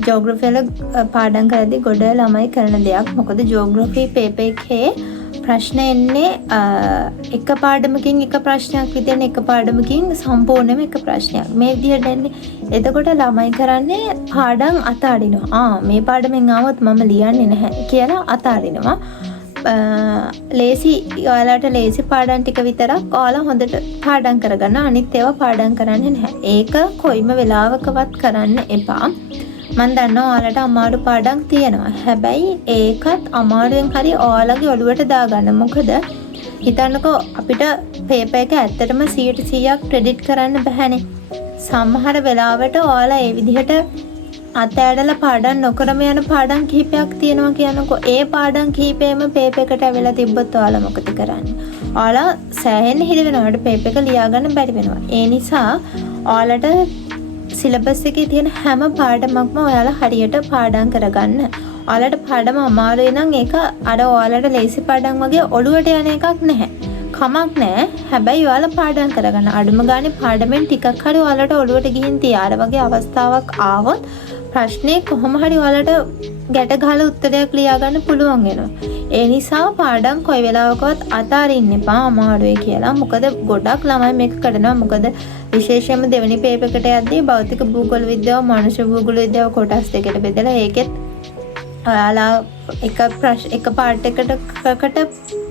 ජෝග්‍රෆි වල පාඩම් කරද්දී ගොඩ ළමයි කරන දෙයක්. මොකද ජෝග්‍රෆි පේපර් එකේ ප්‍රශ්න එන්නේ එක පාඩමකින් එක ප්‍රශ්නයක් විදියට එක පාඩමකින් සම්පූර්ණයෙන්ම එක ප්‍රශ්නයක්. මේ විදියට එන්නේ. එතකොට ළමයි කරන්නේ පාඩම් අතාරිනවා. මේ පාඩමෙන් ආවොත් මම ලියන්නේ නැහැ කියලා අතාරිනවා. ලේසි ඔයාලට ලේසි පාඩම් ටික විතරක් ඔයාලා හොඳට පාඩම් කරගන්න. අනිත් ඒවා පාඩම් කරන්නේ නැහැ. ඒක කොයිම වෙලාවකවත් කරන්න එපා. මම දන්නවා ඔයාලට අමාරු පාඩම් තියෙනවා. හැබැයි ඒකත් අමාරුවෙන් හරි ඔයාලගේ ඔළුවට දාගන්න. මොකද හිතන්නකෝ අපිට පේපර් එක ඇත්තටම 100% ක්‍රෙඩිට් කරන්න බෑනේ. සමහර වෙලාවට ඔයාලා ඒ විදිහට අතෑඩලා පාඩම් නොකරම යන පාඩම් කිහිපයක් තියෙනවා කියනකො ඒ පාඩම් කිහිපෙම පේපර් එකට ඇවිල්ලා තිබ්බොත් ඔයාලා මොකද කරන්නේ? ඔයාලා සෑහෙන්න හිර වෙනවට පේපර් එක ලියා ගන්න බැරි වෙනවා. ඒ නිසා ඔයාලට සිලබස් එකේ තියෙන හැම පාඩමක්ම ඔයාලා හරියට පාඩම් කරගන්න. ඔයාලට පාඩම අමාරුයි නම් ඒක අර ඔයාලට ලේසි පාඩම් වගේ ඔළුවට යන එකක් නැහැ. කමක් නැහැ. හැබැයි ඔයාලා පාඩම් කරගන්න. අඩුම ගානේ පාඩමෙන් ටිකක් හරි ඔයාලට ඔළුවට ගිහින් තියාර වගේ අවස්ථාවක් ආවොත් ප්‍රශ්නේ කොහොම හරි ඔයාලට ගැට ගහලා උත්තරයක් ලියා ගන්න පුළුවන් වෙනවා. ඒ නිසා පාඩම් කොයි වෙලාවකවත් අතාරින්න එපා අමාරුයි කියලා. මොකද ගොඩක් ළමයි මේක කරනවා. මොකද විශේෂයෙන්ම දෙවෙනි පේපර් එකට යද්දී භෞතික භූගෝල විද්‍යාව, මනුෂ්‍ය භූගෝල විද්‍යාව කොටස් දෙකකට බෙදලා ඒකෙත් ඔයාලා එක පාර්ට් එකකට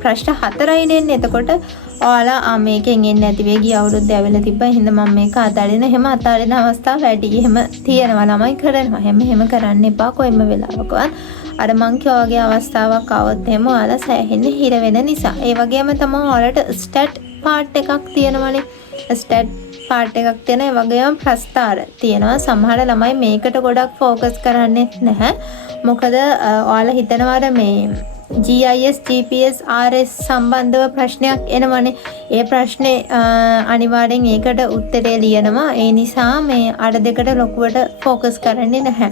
ප්‍රශ්න 4යි දෙන්නේ. එතකොට ඔයාලා මේකෙන් එන්නේ නැති වෙයි ගිය අවුරුද්ද ඇවිල්ලා තිබ්බා. හින්දා මම මේක අතාරින හැම අතාරින අවස්ථා වැඩි. එහෙම තියෙනවා ළමයි කරනවා. එහෙම කරන්න එපා කොයිම වෙලාවකවත්. අර මං කියවගේ අවස්ථාවක් ආවොත් එහෙම ඔයාලා සෑහෙන්න හිර වෙන නිසා. ඒ වගේම තමයි ඔයාලට ස්ටැට් පාර්ට් එකක් තියෙනවනේ. ස්ටැට් පාර්ට් එකක් තියෙන ඒ වගේම ප්‍රස්තාර තියෙනවා. සමහර ළමයි මේකට ගොඩක් ફોකස් කරන්නේ නැහැ. මොකද ඔයාලා හිතනවා මේ GIS GPS RS සම්බන්ධව ප්‍රශ්නයක් එනවනේ. ඒ ප්‍රශ්නේ අනිවාර්යෙන් ඒකට උත්තරේ ලියනවා. ඒ නිසා මේ අර දෙකට ලොකුවට ફોකස් කරන්නේ නැහැ.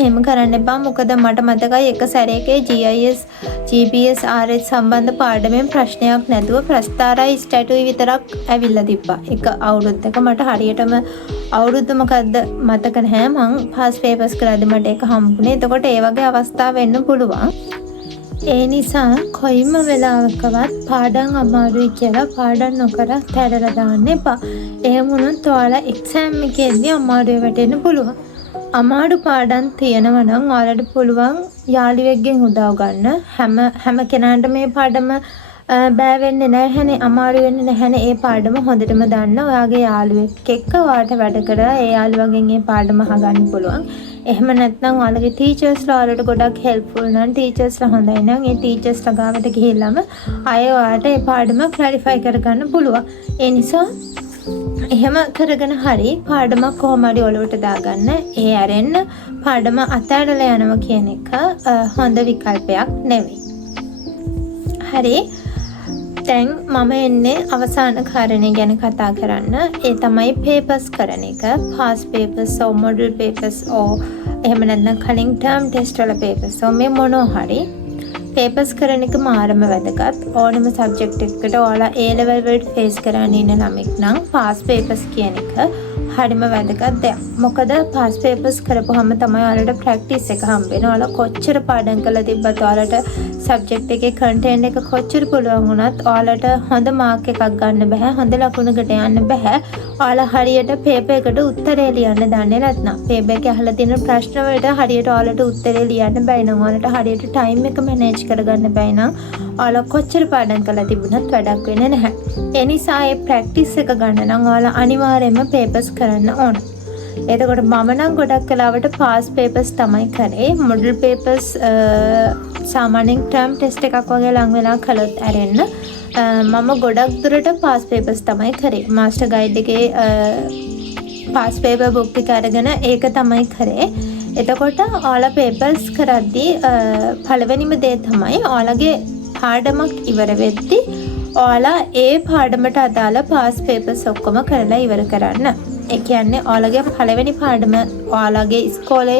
එහෙම කරන්න එපා. මොකද මට මතකයි එක සැරේකේ GIS GPS RS සම්බන්ධ පාඩමෙන් ප්‍රශ්නයක් නැතුව ප්‍රස්තාරයි ස්ටැටුයි විතරක් ඇවිල්ලා තිබ්බා. එක අවුරුද්දක මට හරියටම අවුරුද්ද මොකද්ද මතක නැහැ. මං පාස් පේපර්ස් කරද්දි මට ඒක හම්බුනේ. එතකොට ඒ වගේ අවස්ථා වෙන්න පුළුවන්. ඒ නිසා කොයිම වෙලාවකවත් පාඩම් අමාරුයි කියලා පාඩම් නොකර තැරලා දාන්න එපා. එහෙම වුණොත් ඔයාලා එක්සෑම් එකේදී අමාරුවේ වැටෙන්න පුළුවන්. අමාරු පාඩම් තියෙනවා නම් ඔයාලට පුළුවන් යාළුවෙක්ගෙන් උදව් ගන්න. හැම කෙනාට මේ පාඩම බෑ වෙන්නේ නැහැනේ, අමාරු වෙන්නේ නැහැනේ. ඒ පාඩම හොඳටම දන්න ඔයාගේ යාළුවෙක් එක්ක ඔයාලට වැඩ කරලා ඒ යාළුවගෙන් ඒ පාඩම අහගන්න පුළුවන්. එහෙම නැත්නම් ඔයාලගේ ටීචර්ස්ලා ඔයාලට ගොඩක් හෙල්ප්ෆුල් නම් ටීචර්ස්ලා හොඳයි නම් ඒ ටීචර්ස්ලා ගාවට ගිහිල්ලාම අය ඔයාලට ඒ පාඩම ක්ලැරිෆයි කරගන්න පුළුවන්. ඒ නිසා එහෙම කරගෙන හරි පාඩමක් කොහොම හරි ඔලුවට දාගන්න. ඒ ඇරෙන්න පාඩම අතහැරලා යනවා කියන එක හොඳ විකල්පයක් නෙවෙයි. හරි. දැන් මම එන්නේ අවසාන කාරණේ ගැන කතා කරන්න. ඒ තමයි papers කරන එක. past papers or model papers or එහෙම නැත්නම් කලින් term test වල papers. so මේ මොනවා හරි papers කරන එක මාරම වැදගත්. ඕනම subject එකකට ඔයාලා A level වලට face කරන්න ඉන්න ළමෙක් නම් past papers කියන එක හරිම වැදගත් දෙයක්. මොකද past papers කරපුවාම තමයි ඔයාලට practice එක හම්බ වෙන්නේ. ඔයාලා කොච්චර පාඩම් කරලා තිබ්බත් ඔයාලට subject එකේ content එක කොච්චර පුළුවන් වුණත් ඔයාලට හොඳ mark එකක් ගන්න බෑ. හොඳ ලකුණකට යන්න බෑ. ඔයාලා හරියට paper එකට උත්තරේ ලියන්න දන්නේ නැත්නම් paper එකේ අහලා තියෙන ප්‍රශ්න වලට හරියට ඔයාලට උත්තරේ ලියන්න බැයි නම් ඔයාලට හරියට time එක manage කරගන්න බැයි නම් ඔයාලා කොච්චර පාඩම් කරලා තිබුණත් වැඩක් වෙන්නේ නැහැ. ඒ නිසා මේ practice එක ගන්න නම් ඔයාලා අනිවාර්යයෙන්ම papers කරන්න ඕන. එතකොට මම නම් ගොඩක් කලාවට past papers තමයි කරේ. model papers සාමාන්‍යයෙන් term test එකක් වගේ ලඟ වෙලා කළොත් ඇරෙන්න මම ගොඩක් දුරට past papers තමයි කරේ. master guide එකේ past paper book එක අරගෙන ඒක තමයි කරේ. එතකොට ඔයාලා papers කරද්දී පළවෙනිම දේ තමයි ඔයාලගේ පාඩමක් ඉවර වෙද්දී ඔයාලා ඒ පාඩමට අදාළ past papers ඔක්කොම කරලා ඉවර කරන්න. ඒ කියන්නේ ඔයාලගේ පළවෙනි පාඩම ඔයාලගේ ඉස්කෝලේ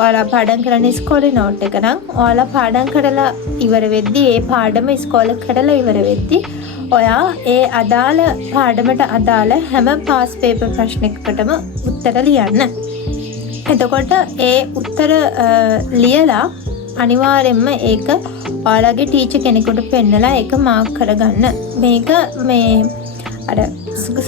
ඔයාලා පාඩම් කරන ඉස්කෝලේ නෝට් එක නම් ඔයාලා පාඩම් කරලා ඉවර වෙද්දී ඒ පාඩම ඉස්කෝලේ කරලා ඉවර වෙද්දී ඔයා ඒ අදාළ පාඩමට අදාළ හැම past paper ප්‍රශ්නයකටම උත්තර ලියන්න. එතකොට ඒ උත්තර ලියලා අනිවාර්යයෙන්ම ඒක ඔයාලගේ ටීචර් කෙනෙකුට පෙන්නලා ඒක මාක් කරගන්න. මේක මේ අර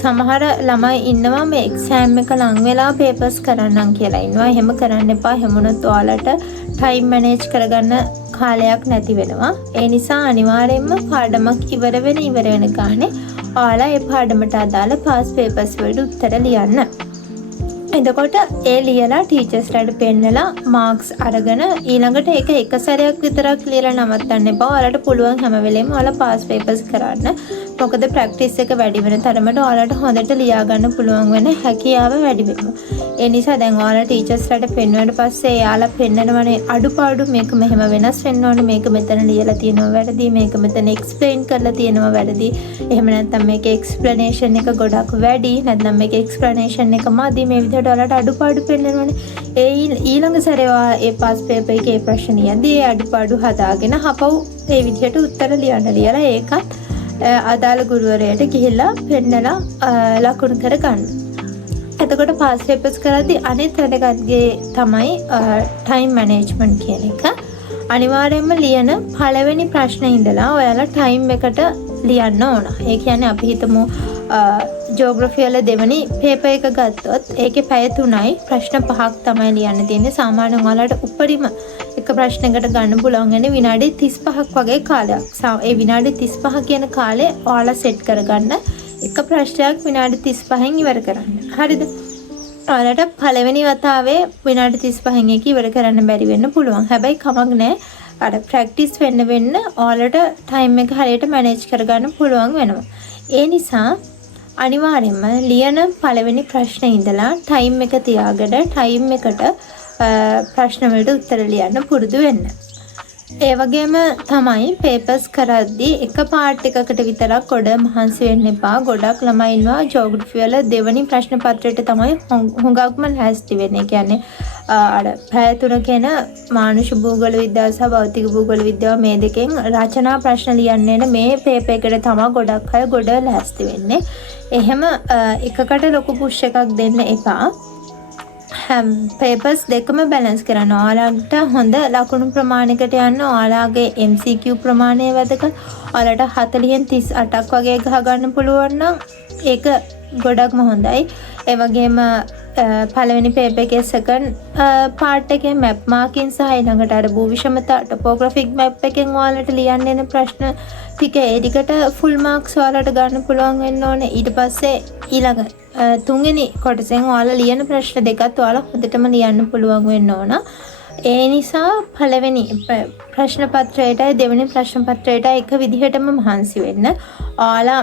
සමහර ළමයි ඉන්නවා මේ එක්සෑම් එක ලඟ වෙලා papers කරන්නම් කියලා ඉන්නවා. එහෙම කරන්න එපා. හැමොනොත් ඔයාලට time manage කරගන්න කාලයක් නැති වෙනවා. ඒ නිසා අනිවාර්යයෙන්ම පාඩමක් ඉවර වෙන ගානේ ඔයාලා ඒ පාඩමට අදාළ past papers වලට උත්තර ලියන්න. එතකොට ඒ ලියලා ටීචර්ස්ලාට පෙන්නලා මාක්ස් අරගෙන ඊළඟට ඒක එක සැරයක් විතරක් ලියලා නවත්තන්න එපා. ඔයාලට පුළුවන් හැම වෙලේම ඔයාලා past papers කරන්න. මොකද ප්‍රැක්ටිස් එක වැඩි වෙන තරමට ඔයාලට හොඳට ලියා ගන්න පුළුවන් වෙන හැකියාව වැඩි වෙනවා. ඒ නිසා දැන් ඔයාලා ටීචර්ස්ලාට පෙන්වුවාට පස්සේ එයාලා පෙන්නනවනේ අඩුපාඩු මේක මෙහෙම වෙනස් වෙන්න ඕනේ. මේක මෙතන ලියලා තියෙනවා වැරදි. මේක මෙතන එක්ස්ප්ලেইন කරලා තියෙනවා වැරදි. එහෙම නැත්නම් මේකේ එක්ස්ප්ලනේෂන් එක ගොඩක් වැඩි. නැත්නම් මේකේ එක්ස්ප්ලනේෂන් එක මදි. මේ විදිහට ඔයාලට අඩුපාඩු පෙන්නනවනේ. ඒ ඊළඟ සැරේ ඒ past paper එකේ ප්‍රශ්න යද්දී ඒ අඩුපාඩු හදාගෙන හපව් ඒ විදිහට උත්තර ලියන්න ලියලා ඒකත් අදාළ ගුරුවරයාට ගිහිල්ලා පෙන්නලා ලකුණු කරගන්න. එතකොට past papers කරද්දී අනිත් වැදගත්ගේ තමයි time management කියන එක. අනිවාර්යයෙන්ම ලියන පළවෙනි ප්‍රශ්නේ ඉඳලා ඔයාලා time එකට ලියන්න ඕන. ඒ කියන්නේ අපි හිතමු ජියෝග්‍රැෆි වල දෙවෙනි පේපර් එක ගත්තොත් ඒකේ පැය 3යි ප්‍රශ්න 5ක් තමයි ලියන්න තියෙන්නේ. සාමාන්‍යයෙන් ඔයාලට උඩරිම එක ප්‍රශ්නයකට ගන්න පුළුවන් වෙන්නේ විනාඩි 35ක් වගේ කාලයක්. ඒ විනාඩි 35 කියන කාලේ ඔයාලා සෙට් කරගන්න එක ප්‍රශ්නයක් විනාඩි 35න් ඉවර කරන්න. හරිද? ඔයාලට පළවෙනි වතාවේ විනාඩි 35න් එක ඉවර කරන්න බැරි වෙන්න පුළුවන්. හැබැයි කමක් නැහැ. අර ප්‍රැක්ටිස් වෙන්න ඔයාලට ටයිම් එක හරියට මැනේජ් කරගන්න පුළුවන් වෙනවා. ඒ නිසා අනිවාර්යයෙන්ම ලියන පළවෙනි ප්‍රශ්නේ ඉඳලා ටයිම් එක තියාගෙන ටයිම් එකට ප්‍රශ්න වලට උත්තර ලියන්න පුරුදු වෙන්න. ඒ වගේම තමයි papers කරද්දී එක පාර්ට් එකකට විතරක් ගොඩ මහන්සි වෙන්න එපා. ගොඩක් ළමයි ඉන්නවා ජියෝග්‍රැෆි වල දෙවෙනි ප්‍රශ්න පත්‍රයට තමයි හුඟක්ම ලෑස්ති වෙන්නේ. කියන්නේ අර පැය 3 කෙන මානුෂ භූගෝල විද්‍යාව සහ භෞතික භූගෝල විද්‍යාව මේ දෙකෙන් රචනා ප්‍රශ්න ලියන්නේ මේ පේපර් එකට තමයි ගොඩක් අය ගොඩ ලෑස්ති වෙන්නේ. එහෙම එකකට ලොකු පුෂ් එකක් දෙන්න එපා. papers දෙකම බැලන්ස් කරන්න. ඔයාලට හොඳ ලකුණු ප්‍රමාණයකට යන්න ඔයාලගේ MCQ ප්‍රමාණය වැදගත්. ඔයාලට 40න් 38ක් වගේ ගහ ගන්න පුළුවන් නම් ඒක ගොඩක්ම හොඳයි. ඒ වගේම පළවෙනි පේපර් එකේ සෙකන්ඩ් පාර්ට් එකේ මැප් මාකින් සහ ඊළඟට අර භූ විෂමතා ටොපෝග්‍රැෆික් මැප් එකෙන් ඔයාලට ලියන්න එන ප්‍රශ්න ටික ඒකට ෆුල් මාක්ස් ඔයාලට ගන්න පුළුවන් වෙන්න ඕනේ. ඊට පස්සේ ඊළඟ තුන්වෙනි කොටසෙන් ඔයාලා ලියන ප්‍රශ්න දෙකත් ඔයාලා හොඳටම ලියන්න පුළුවන් වෙන්න ඕන. ඒ නිසා පළවෙනි ප්‍රශ්න පත්‍රයටයි දෙවෙනි ප්‍රශ්න පත්‍රයටයි එක විදිහටම මහන්සි වෙන්න. ඔයාලා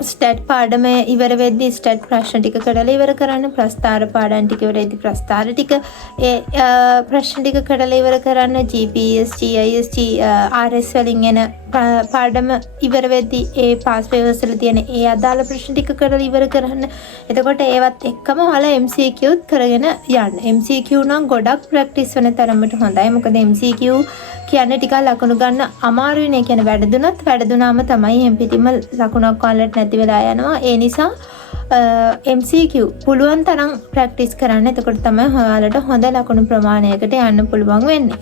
ස්ටැට් පාඩම ඉවර වෙද්දී ස්ටැට් ප්‍රශ්න ටික කරලා ඉවර කරන්න, ප්‍රස්ථාර පාඩම් ටික ඉවර වෙද්දී ප්‍රස්ථාර ටික ප්‍රශ්න ටික කරලා ඉවර කරන්න, GPS GIS RS වලින් එන පාඩම ඉවර වෙද්දී ඒ පාස් පේපර්ස් වල තියෙන ඒ අදාළ ප්‍රශ්න ටික කරලා ඉවර කරන්න. එතකොට ඒවත් එක්කම ඔයාලා MCQත් කරගෙන යන්න. MCQ නම් ගොඩක් ප්‍රැක්ටිස් වෙන තරමට හොඳයි. මොකද MCQ කියන්නේ ටිකක් ලකුණු ගන්න අමාරුයි නේ. කියන්නේ වැඩදුනාම තමයි එම් පිටිම ලකුණක් ඔයාලට නැති වෙලා යනවා. ඒ නිසා MCQ පුළුවන් තරම් ප්‍රැක්ටිස් කරන්න. එතකොට තමයි ඔයාලට හොඳ ලකුණු ප්‍රමාණයකට යන්න පුළුවන් වෙන්නේ.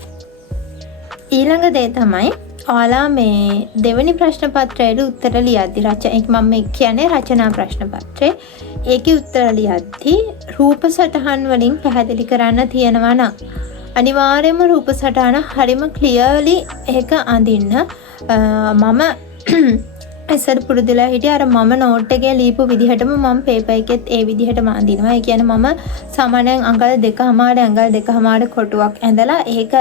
ඊළඟ දේ තමයි ඔයාලා මේ දෙවෙනි ප්‍රශ්න පත්‍රයට උත්තර ලියද්දි මම කියන්නේ රචනා ප්‍රශ්න පත්‍රේ. ඒකේ උත්තර ලියද්දි රූප සටහන් වලින් පැහැදිලි කරන්න තියෙනවා නම් අනිවාර්යයෙන්ම රූප සටහන හරිම ක්ලියර්ලි ඒක අඳින්න. මම ඉස්සර පුරුදුලා හිටියේ අර මම නෝට් එකේ ලියපු විදිහටම මම පේපර් එකෙත් ඒ විදිහටම අඳිනවා. ඒ කියන්නේ මම සාමාන්‍යයෙන් අඟල් 2.5 කොටුවක් ඇඳලා ඒක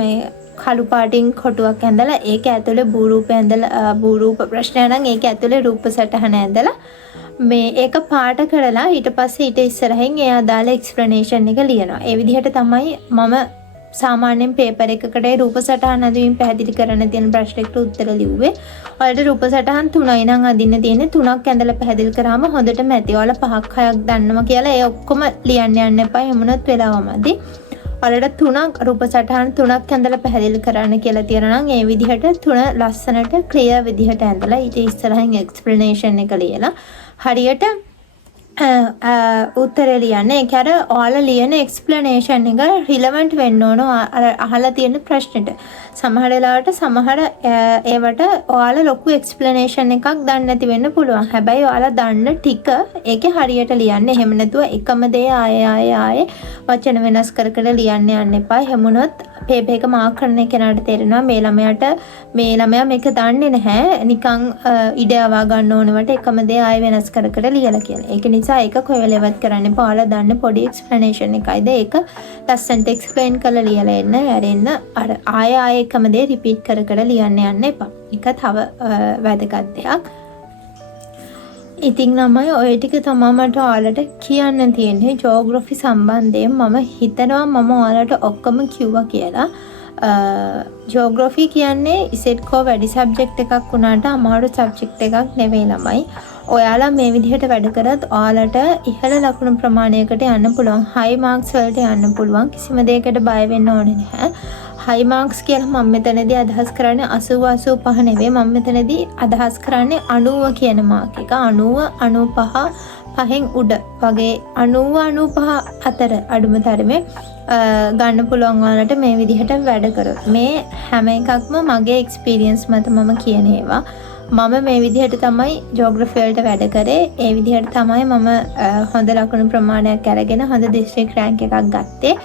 මේ කළු පාටින් කොටුවක් ඇඳලා ඒක ඇතුලේ බූ රූප ප්‍රශ්නය නම් ඒක ඇතුලේ රූප සටහන ඇඳලා මේ ඒක පාට කරලා ඊට පස්සේ ඊට ඉස්සරහින් ඒ අදාළ එක්ස්ප්ලනේෂන් එක ලියනවා. ඒ විදිහට තමයි මම සාමාන්‍යයෙන් පේපර් එකකට රූප සටහන් අඳින්න පැහැදිලි කරන්න තියෙන ප්‍රශ්නෙකට උත්තර ලිව්වේ. ඔයාලට රූප සටහන් 3යි නම් අඳින්න තියෙන්නේ. 3ක් ඇඳලා පැහැදිලි කරාම හොඳටම ඇති. ඔයාලා 5ක් 6ක් දන්නවා කියලා ඒ ඔක්කොම ලියන්න යන්න එපා. එමුණත් වෙලාවමදි. ඔයාලට 3ක් රූප සටහන් 3ක් ඇඳලා පැහැදිලි කරන්න කියලා තියෙනවා නම් ඒ විදිහට 3 ලස්සනට ක්ලියර් විදිහට ඇඳලා ඊට ඉස්සරහින් එක්ස්ප්ලනේෂන් එක ලියලා හරියට උත්තර ලියන්න. ඒක අර ඔයාලා ලියන එක්ස්ප්ලනේෂන් එක රිලෙවන්ට් වෙන්න ඕන අහලා තියෙන ප්‍රශ්නෙට. සමහර වෙලාවට සමහර ඒවට ඔයාලා ලොකු එක්ස්ප්ලනේෂන් එකක් දන්නේ නැති වෙන්න පුළුවන්. හැබැයි ඔයාලා දන්න ටික ඒකේ හරියට ලියන්න. එහෙම නැතුව එකම දේ ආයේ වචන වෙනස් කර ලියන්න යන්න එපා. හැමුණොත් පේපර් එක මාක් කරන කෙනාට තේරෙනවා මේ ළමයා මේක දන්නේ නැහැ. නිකන් ඉඩයවා ගන්න ඕනවට එකම දේ ආයෙ වෙනස් කර ලියලා කියලා. ඒක නිසා ඒක කොයි වෙලෙවත් කරන්න එපා. ඔයාලා දන්න පොඩි එක්ස්ප්ලනේෂන් එකයිද ඒක ලස්සනට එක්ස්ප්ලেইন කරලා ලියලා එන්න ඇරෙන්න. අර ආයෙ එකම දේ රිපීට් කර ලියන්න යන්න එපා. ඒක තව වැදගත් දෙයක්. ඉතින් නමයි ඔය ටික තමයි මට ඔයාලට කියන්න තියෙන්නේ ජියෝග්‍රැෆි සම්බන්ධයෙන්. මම හිතනවා මම ඔයාලට ඔක්කොම කිව්වා කියලා. ජියෝග්‍රැෆි කියන්නේ ඉසෙට්කෝ වැඩි සබ්ජෙක්ට් එකක් වුණාට අමාරු සබ්ජෙක්ට් එකක් නෙවෙයි ළමයි. ඔයාලා මේ විදිහට වැඩ කරත් ඔයාලට ඉහළ ලකුණු ප්‍රමාණයකට යන්න පුළුවන්. හයි මාර්ක්ස් වලට යන්න පුළුවන්. කිසිම දෙයකට බය වෙන්න ඕනේ නැහැ. හයි මාර්ක්ස් කියලා මම මෙතනදී අදහස් කරන්නේ 80 85 නෙවෙයි. මම මෙතනදී අදහස් කරන්නේ 90 කියන මාර්ක් එක. 90 95 පහෙන් උඩ වගේ 90 95 අතර අඩුම තරමේ ගන්න පුළුවන් ඔයාලට මේ විදිහට වැඩ කරොත්. මේ හැම එකක්ම මගේ එක්ස්පීරියන්ස් මත මම කියන ඒවා. මම මේ විදිහට තමයි ජියෝග්‍රැෆි වලට වැඩ කරේ. ඒ විදිහට තමයි මම හොඳ ලකුණු ප්‍රමාණයක් අරගෙන හොඳ දිස්ත්‍රික් රෑන්ක් එකක් ගත්තේ.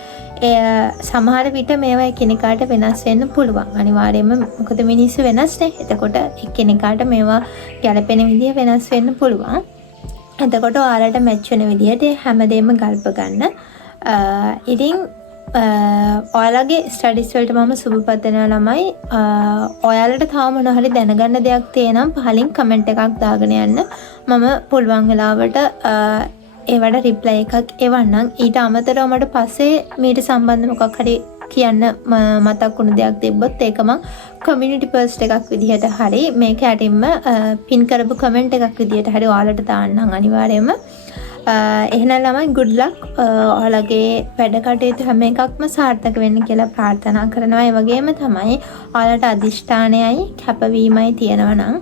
සමහර විට මේවා එකිනෙකාට වෙනස් වෙන්න පුළුවන්. අනිවාර්යයෙන්ම මොකද මිනිස්සු වෙනස්නේ. එතකොට එකිනෙකාට මේවා ගැලපෙන විදිහ වෙනස් වෙන්න පුළුවන්. එතකොට ඔයාලට මැච් වෙන විදිහට හැමදේම ගල්ප ගන්න. ඉතින් ඔයාලගේ ස්ටඩිස් වලට මම සුබ පතනවා ළමයි. ඔයාලට තව මොනවා හරි දැනගන්න දෙයක් තියෙනම් පහලින් කමෙන්ට් එකක් දාගෙන යන්න. මම පුළුවන් වෙලාවට ඒවට රිප්ලයි එකක් එවන්නම්. ඊට අමතරව මට පස්සේ මීට සම්බන්ධ මොකක් හරි කියන්න මතක් වුණ දෙයක් තිබ්බොත් ඒක මම කමියුනිටි පෝස්ට් එකක් විදිහට හරි මේක ඇටින්ම පින් කරපු කමෙන්ට් එකක් විදිහට හරි ඔයාලට දාන්නම් අනිවාර්යයෙන්ම. එහෙනම් ළමයි good luck. ඔයාලගේ වැඩ කටයුතු හැම එකක්ම සාර්ථක වෙන්න කියලා ප්‍රාර්ථනා කරනවා. ඒ වගේම තමයි ඔයාලට අදිෂ්ඨානයයි කැපවීමයි තියෙනවා නම්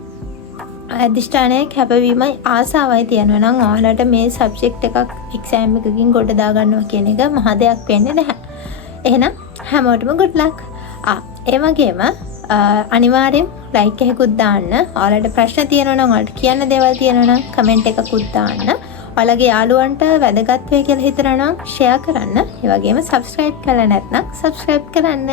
අදිෂ්ඨානයයි කැපවීමයි ආසාවයි තියෙනවා නම් ඔයාලට මේ සබ්ජෙක්ට් එකක් එක්සෑම් එකකින් ගොඩ දා ගන්නවා කියන එක මහ දෙයක් වෙන්නේ නැහැ. එහෙනම් හැමෝටම good luck. ඒ වගේම අනිවාර්යෙන් ලයික් එකකුත් දාන්න. ඔයාලට ප්‍රශ්න තියෙනවා නම් ඔයාලට කියන්න දේවල් තියෙනවා නම් කමෙන්ට් එකකුත් දාන්න. ඔයාලගේ යාළුවන්ට වැදගත් වෙයි කියලා හිතනවා නම් ෂෙයා කරන්න. ඒ වගේම subscribe කරලා නැත්නම් subscribe කරන්න.